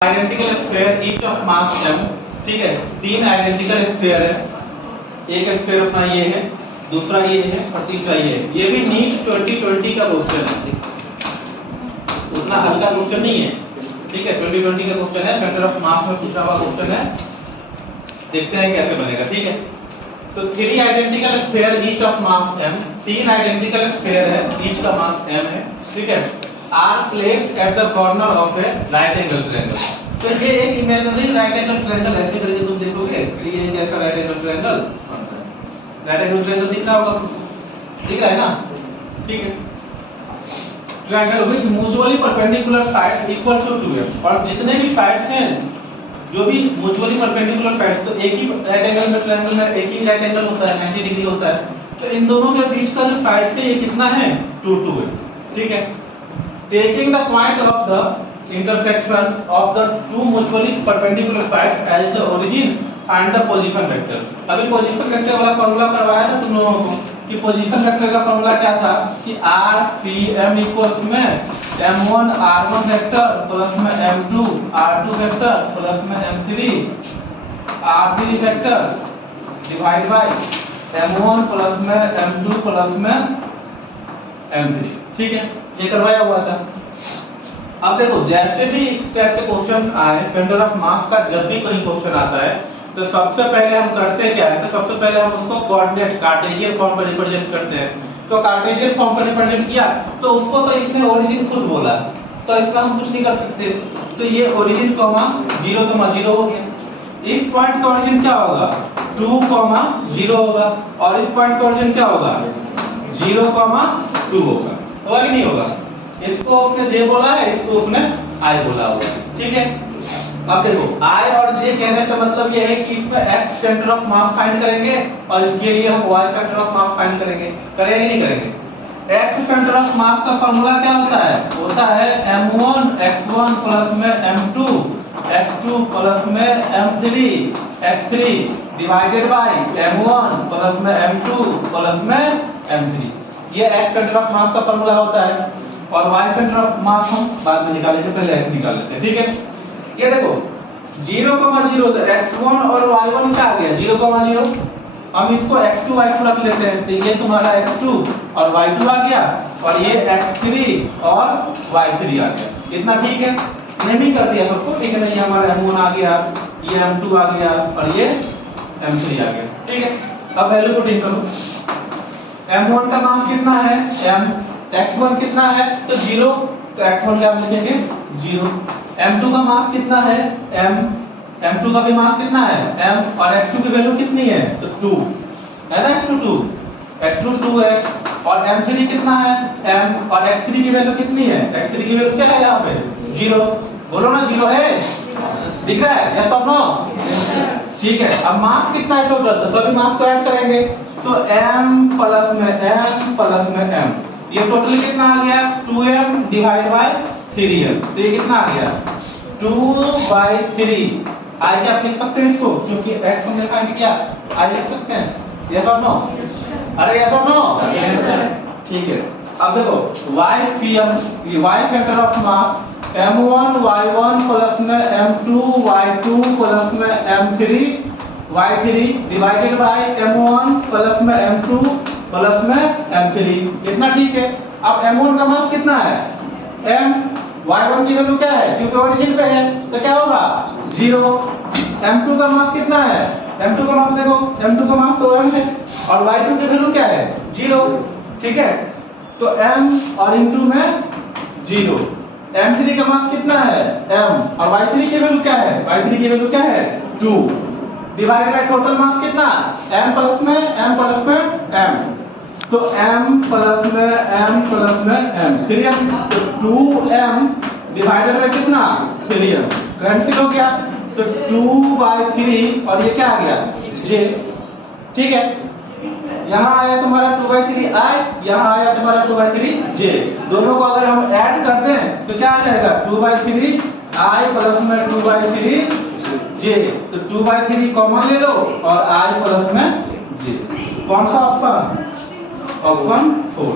Identical square each of mass m, ठीक है। तीन आइडेंटिकल स्क्वायर है, एक स्क्वायर अपना ये है, दूसरा ये है और तीसरा ये है। ये भी नीट 2020 का क्वेश्चन है, उतना हल्का क्वेश्चन नहीं है, ठीक है। 2020 का क्वेश्चन है, सेंटर ऑफ मास में पूछा हुआ क्वेश्चन है। देखते हैं कैसे बनेगा, ठीक है। तो three identical square each of mass m, तीन आइडेंटिकल स्क्वायर है, ईच का मास m है, ठीक है। Are placed at the corner of a right angle triangle. तो ये एक इमेजिनरी राइट एंगल ट्रायंगल ऐसे करके तुम देखोगे कि ये कैसा right angle triangle, right angle triangle दिख रहा होगा, दिख रहा है ना, ठीक है। Triangle with mutually perpendicular sides equal to 2f, और जितने भी साइड्स हैं जो भी म्यूचुअली परपेंडिकुलर साइड्स, तो एक ही राइट एंगल में ट्रायंगल में एक ही राइट एंगल होता है, 90 डिग्री होता है। तो इन दोनों के बीच का जो साइड है ये कितना है, 2 2 है, ठीक है। Taking the point of the intersection of the two mutually perpendicular sides as the origin and the position vector। अभी पोजीशन वेक्टर वाला फॉर्मूला करवाया था तुम लोगों को कि पोजीशन वेक्टर का फॉर्मूला क्या था कि r c m इक्वल्स में m1 r1 वेक्टर प्लस में m2 r2 वेक्टर प्लस में m3 r3 vector divide by m1 plus में m2 प्लस में m3, ठीक है। ये करवाया हुआ था। अब देखो जैसे भी इस टाइप के क्वेश्चंस आए सेंटर ऑफ मास का, जब भी कोई क्वेश्चन आता है तो सबसे पहले हम करते क्या है, तो सबसे पहले हम उसको कोऑर्डिनेट कार्टेशियन फॉर्म पर रिप्रेजेंट करते हैं। तो कार्टेशियन फॉर्म पर रिप्रेजेंट किया तो उसको तो इसने ओरिजिन खुद बोला, तो इसका हम कुछ नहीं कर सकते। तो ये ओरिजिन कॉमा 0 हो गया। इस पॉइंट का ओरिजिन क्या होगा, 2, 0 होगा, और इस पॉइंट का ओरिजिन क्या होगा, 0, 2 होगा कि नहीं होगा। इसको उसने j बोला है, इसको उसने i बोला हुआ है, ठीक है। अब देखो i और j कहने से मतलब ये है कि इसमें x centre of mass find करेंगे और इसके लिए हम y centre of mass find करेंगे, करेंगे नहीं करेंगे। x सेंटर ऑफ मास का फार्मूला क्या होता है m1 x1 प्लस में m2 x2 प्लस में m3 x3 divided by m1 plus में m2 प्लस में m3। ये x सेंटर ऑफ मास का फार्मूला होता है, और y सेंटर ऑफ मास हम बाद में निकालेंगे, पहले x निकाल लेते हैं, ठीक है। ये देखो 0, 0 तो x1 और y1 क्या आ गया, 0, 0। हम इसको x2 y2 रख लेते हैं, तो ये तुम्हारा x2 और y2 आ गया, और ये x3 और y3 आ गया। इतना ठीक है, मैंने भी कर दिया सबको, ठीक है ना। ये हमारा m1 आ गया, ये m2 आ गया और ये m3 आ गया, ठीक है। अब वैल्यू पुटिंग करो। m1 का मान कितना है m, x1 कितना है तो 0, तो x1 का हम लिखेंगे 0। m2 का मास कितना है m, m2 का भी मास कितना है m, और x2 की वैल्यू कितनी है तो 2 है ना, x2 2 है, और m3 कितना है m, और x3 की वैल्यू कितनी है, x3 की वैल्यू क्या है यहाँ पे 0। बोलो ना 0 है, दिख रहा है, यस और नो, ठीक है। अब मास कितना है टोटल, तो सभी मास को ऐड करेंगे, तो m प्लस में m, ये टोटल कितना आ गया 2m डिवाइड बाय 3m। तो ये कितना आ गया 2/3। आई क्या आप लिख सकते हैं इसको, क्योंकि x हमने फाइंड किया, आई लिख सकते हैं, यस और नो, अरे यस और नो, ठीक है। अब देखो y centre of mass m1 y1 plus में m2 y2 प्लस में m3 y3 divided by m1 plus में m2 प्लस में m3। इतना ठीक है। अब m1 का मास कितना है m, y1 की वैल्यू क्या है, क्योंकि ओरिजिन पे है तो क्या होगा 0। m2 का मास कितना है, m2 का मास देखो, m2 का मास तो m है, और y2 की वैल्यू क्या है 0, ठीक है। तो m और इनटू में 0। m3 का मास कितना है m, और y3 की वैल्यू क्या है, y3 की वैल्यू क्या है 2, डिवाइड बाय टोटल मास कितना m प्लस में m, तो m प्लस में m 3m, तो 2m डिवाइडेड बाय कितना 3m, कैंसिल हो गया, तो 2/3, और ये क्या आ गया j, ठीक है। यहाँ आया तुम्हारा 2/3 i, यहाँ आया तुम्हारा 2/3 j। दोनों को अगर हम ऐड कर दें तो क्या आ जाएगा 2/3 i प्लस में 2/3 j। तो 2/3 कॉमन ले लो और i प्लस में j। कौन सा ऑप्शन, ऑप्शन 4।